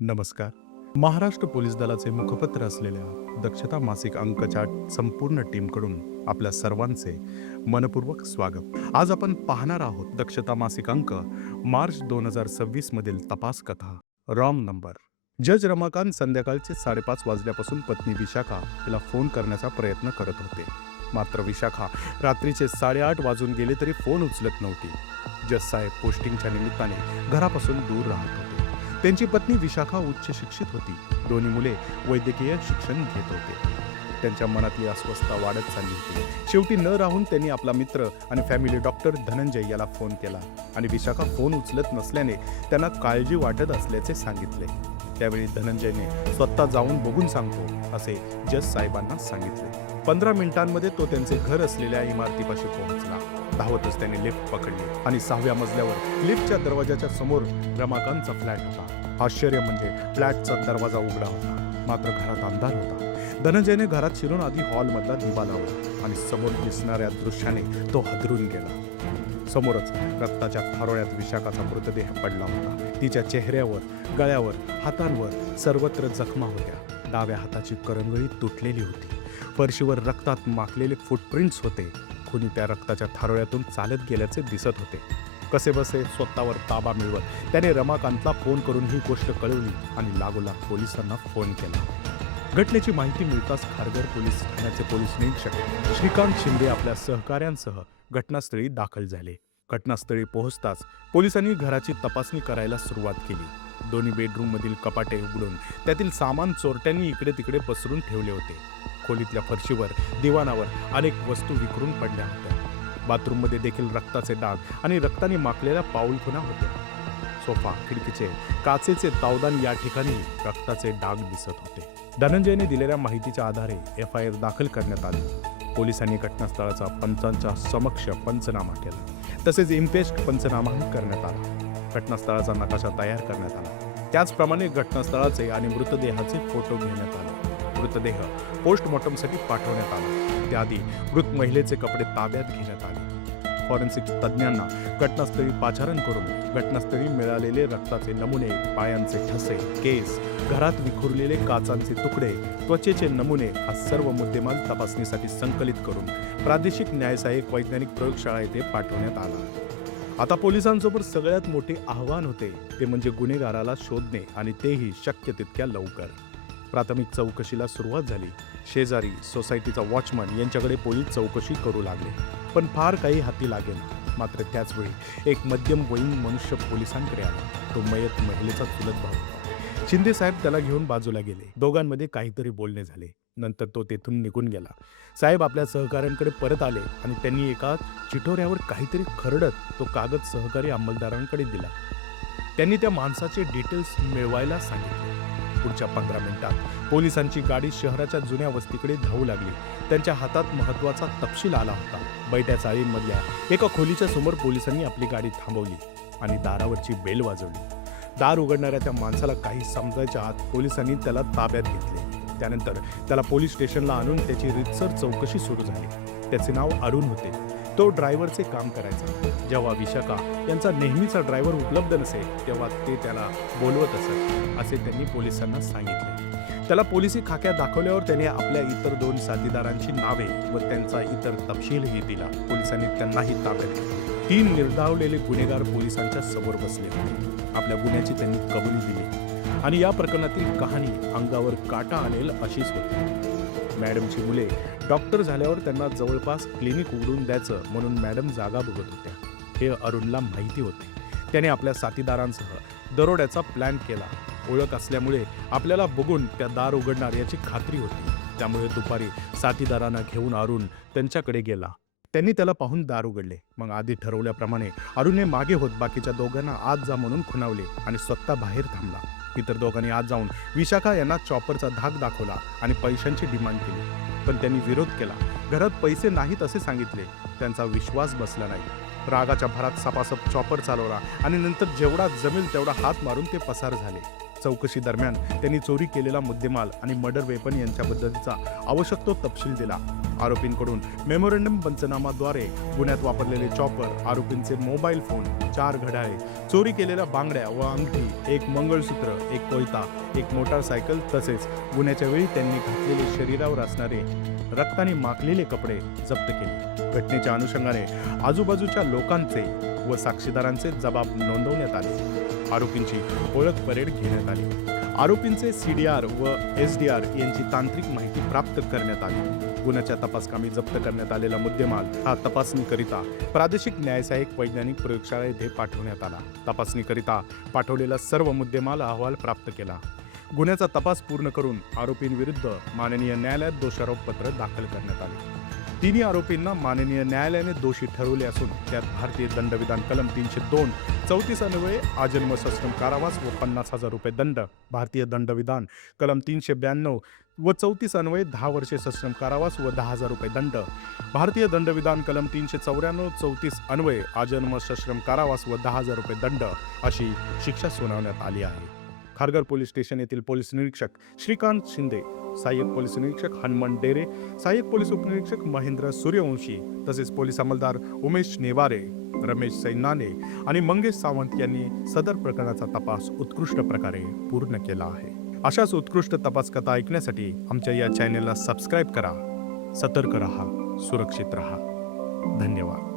नमस्कार. महाराष्ट्र पोलीस दलाचे मुखपत्र असलेल्या दक्षता मासिक अंकच्या संपूर्ण टीमकडून आपल्या सर्वांचे मनपूर्वक स्वागत. आज आपण पाहणार आहोत दक्षता मासिक अंक मार्च 2026 मधील तपास कथा. Wrong number. जज रमाकांत संध्याकाळचे 5:30 वाजल्यापासून पत्नी विशाखा तिला फोन करण्याचा प्रयत्न करत होते. मात्र विशाखा रात्रीचे 8:30 वाजून गेले तरी फोन उचलत नव्हती. जज साहेब पोस्टिंगच्या निमित्ताने घरापासून दूर राहत होते. त्यांची पत्नी विशाखा उच्च शिक्षित होती. दोन्ही मुले वैद्यकीय शिक्षण घेत होते. त्यांच्या मनातली अस्वस्थता वाढत चालली होती. शेवटी न राहून त्यांनी आपला मित्र आणि फॅमिली डॉक्टर धनंजय याला फोन केला आणि विशाखा फोन उचलत नसल्याने त्यांना काळजी वाटत असल्याचे सांगितले. त्यावेळी धनंजयने स्वतः जाऊन बघून सांगतो असे जज साहेबांना सांगितले. 15 मिनिटांमध्ये तो त्यांचे घर असलेल्या इमारतीपाशी पोहोचला. धावतच त्याने लिफ्ट पकडली आणि 6व्या मजल्यावर लिफ्टच्या दरवाजाच्या समोर रमाकांतचा फ्लॅट होता. आश्चर्य म्हणजे फ्लॅटचा दरवाजा उघडा होता, मात्र घरात अंधार होता. धनंजयने घरात शिरून आधी हॉलमधला दिवा लावला आणि समोर दिसणाऱ्या दृश्याने तो हादरून गेला. समोरच रक्ताच्या थारोळ्यात विशाखाचा मृतदेह पडला होता. तिच्या चेहऱ्यावर, गळ्यावर, हातांवर सर्वत्र जखमा होत्या. डाव्या हाताची करंगळी तुटलेली होती. फरशीवर रक्तात माखलेले फुटप्रिंट्स होते. खुनी त्या रक्ताच्या थारोळ्यातून चालत गेल्याचे दिसत होते. कसेबसे स्वतःवर ताबा मिळवत त्याने रमाकांतला फोन करून ही गोष्ट कळवली आणि लागोलाग पोलिसांना फोन केला. घटनेची माहिती मिळताच खारघर पोलीस ठाण्याचे पोलीस निरीक्षक श्रीकांत शिंदे आपल्या सहकाऱ्यांसह घटनास्थळी दाखल झाले. घटनास्थळी पोहोचताच पोलिसांनी घराची तपासणी करायला सुरुवात केली. दोन्ही बेडरूममधील कपाटे उघडून त्यातील सामान चोरट्यांनी इकडे तिकडे पसरून ठेवले होते. खोलीतल्या फरशीवर, दिवाणावर अनेक वस्तू विखरून पडल्या होत्या. बाथरूममध्ये देखील रक्ताचे डाग आणि रक्ताने माखलेल्या पाऊलखुणा होत्या. सोफा, खिडकीचे काचेचे तावदान या ठिकाणी रक्ताचे डाग दिसत होते. धनंजयने दिलेल्या माहितीच्या आधारे FIR दाखल करण्यात आली. पोलिसांनी घटनास्थळाचा पंचांच्या समक्ष पंचनामा केला. तसेच इम्पेस्ट पंचनामाही करण्यात आला. घटनास्थळाचा नकाशा तयार करण्यात आला. त्याचप्रमाणे घटनास्थळाचे आणि मृतदेहाचे फोटो घेण्यात आले. मृतदेह पोस्टमॉर्टमसाठी पाठवण्यात आला. त्याआधी मृत महिलेचे कपडे ताब्यात घेण्यात आले. फॉरेन्सिक तज्ज्ञांना घटनास्थळी पाचारण करून घटनास्थळी मिळालेले रक्ताचे नमुने, पायांचे ठसे, केस, घरात विखुरलेले काचांचे तुकडे, त्वचेचे नमुने हा सर्व मुद्देमाल तपासणीसाठी संकलित करून प्रादेशिक न्यायसहाय्यक वैज्ञानिक प्रयोगशाळा येथे पाठवण्यात आला. आता पोलिसांसमोर सगळ्यात मोठे आव्हान होते ते म्हणजे गुन्हेगाराला शोधणे आणि तेही शक्य तितक्या लवकर. प्राथमिक चौकशीला सुरुवात झाली. शेजारी, सोसायटीचा वॉचमन यांच्याकडे पोलीस चौकशी करू लागले, पण फार काही हाती लागेल. मात्र त्याचवेळी एक मध्यमवयीन मनुष्य पोलिसांकडे आला. तो मयत महिलेचा चुलत भाऊ होता. शिंदे साहेब त्याला घेऊन बाजूला गेले. दोघांमध्ये काहीतरी बोलणे झाले. नंतर तो तेथून निघून गेला. साहेब आपल्या सहकाऱ्यांकडे परत आले आणि त्यांनी एका चिठोऱ्यावर काहीतरी खरडत तो कागद सहकारी अंमलदारांकडे दिला. त्यांनी त्या माणसाचे डिटेल्स मिळवायला सांगितले. पुढच्या 15 मिनिटात पोलिसांची गाडी शहराच्या जुन्या वस्तीकडे धावू लागली. त्यांच्या हातात महत्वाचा तपशील आला होता. बैठ्या चाळींमधल्या एका खोलीच्या समोर पोलिसांनी आपली गाडी थांबवली आणि दारावरची बेल वाजवली. दार उघडणाऱ्या त्या माणसाला काही समजायच्या आत पोलिसांनी त्याला ताब्यात घेतले. त्यानंतर त्याला पोलीस स्टेशनला आणून त्याची रीतसर चौकशी सुरू झाली. त्याचे नाव अरुण होते. तो ड्रायव्हरचे काम करायचा. जेव्हा विशाखा यांचा नेहमीचा ड्रायव्हर उपलब्ध नसे तेव्हा ते त्याला बोलवत असत असे त्यांनी पोलिसांना सांगितले. त्याला पोलिसी खाक्या दाखवल्यावर त्याने आपल्या इतर 2 साथीदारांची नावे व त्यांचा इतर तपशीलही दिला. पोलिसांनी त्यांनाही ताब्यात घेतले. 3 निर्धावलेले गुन्हेगार पोलिसांच्या समोर बसले होते. आपल्या गुन्ह्याची त्यांनी कबुली दिली आणि या प्रकरणातील कहाणी अंगावर काटा आणेल अशीच होती. मॅडमची मुले डॉक्टर झाल्यावर त्यांना जवळपास क्लिनिक उघडून द्यायचं म्हणून मॅडम जागा बघत होत्या. हे अरुणला माहिती होते. त्याने आपल्या साथीदारांसह दरोड्याचा प्लॅन केला. ओळख असल्यामुळे आपल्याला बघून त्या दार उघडणार याची खात्री होती. त्यामुळे दुपारी साथीदारांना घेऊन अरुण त्यांच्याकडे गेला. त्यांनी त्याला पाहून दार उघडले. मग आधी ठरवल्याप्रमाणे अरुणने मागे होत बाकीच्या दोघांना आत जा म्हणून खुणावले आणि स्वतः बाहेर थांबला. इतर दोघांनी आत जाऊन विशाखा यांना चॉपरचा धाक दाखवला आणि पैशांची डिमांड केली, पण त्यांनी विरोध केला. घरात पैसे नाहीत असे सांगितले. त्यांचा विश्वास बसला नाही. रागाच्या भरात सपासप चॉपर चालवला आणि नंतर जेवढा जमेल तेवढा हात मारून ते पसार झाले. चौकशी दरम्यान त्यांनी चोरी केलेला मुद्देमाल आणि मर्डर वेपन यांच्याबद्दलचा आवश्यक तो तपशील दिला. आरोपींकडून मेमोरंडम पंचनामाद्वारे गुन्ह्यात वापरलेले चॉपर, आरोपींचे मोबाईल फोन, 4 घड्याळे, चोरी केलेल्या बांगड्या व अंगठी, 1 मंगळसूत्र, 1 कोयता, 1 मोटारसायकल तसेच गुन्ह्याच्या वेळी त्यांनी घातलेले शरीरावर असणारे रक्ताने माखलेले कपडे जप्त केले. घटनेच्या अनुषंगाने आजूबाजूच्या लोकांचे व साक्षीदारांचे जबाब नोंदवण्यात आले. आरोपींची ओळख परेड घेण्यात आली. आरोपींचे CDR व SDR यांची तांत्रिक माहिती प्राप्त करण्यात आली. गुन्ह्याच्या तपासकामी जप्त करण्यात आलेला मुद्देमाल हा तपासणीकरिता प्रादेशिक न्यायसहाय्यक वैज्ञानिक प्रयोगशाळा येथे पाठवण्यात आला. तपासणीकरिता पाठवलेला सर्व मुद्देमाल अहवाल प्राप्त केला. गुन्ह्याचा तपास पूर्ण करून आरोपींविरुद्ध माननीय न्यायालयात दोषारोपपत्र दाखल करण्यात आले. तिन्ही आरोपींना माननीय न्यायालयाने दोषी ठरवले असून त्यात भारतीय दंडविधान कलम 302 34 अन्वये आजन्म सश्रम कारावास व 50,000 रुपये दंड, भारतीय दंडविधान कलम 392 व 34 अन्वये 10 वर्षे सश्रम कारावास व 10,000 रुपये दंड, भारतीय दंडविधान कलम 394 34 अन्वये आजन्म सश्रम कारावास व 10,000 रुपये दंड अशी शिक्षा सुनावण्यात आली आहे. खारघर पोलीस स्टेशन येथील पोलीस निरीक्षक श्रीकांत शिंदे, सहाय्यक पोलीस निरीक्षक हनुमान डेरे, सहाय्यक पोलीस उपनिरीक्षक महेंद्र सूर्यवंशी तसेच पोलीस अंमलदार उमेश नेवारे, रमेश सैनाने आणि मंगेश सावंत यांनी सदर प्रकरणाचा तपास उत्कृष्ट प्रकारे पूर्ण केला आहे. अशाच उत्कृष्ट तपास कथा ऐकण्यासाठी आमच्या या चॅनेलला सबस्क्राईब करा. सतर्क रहा, सुरक्षित रहा. धन्यवाद.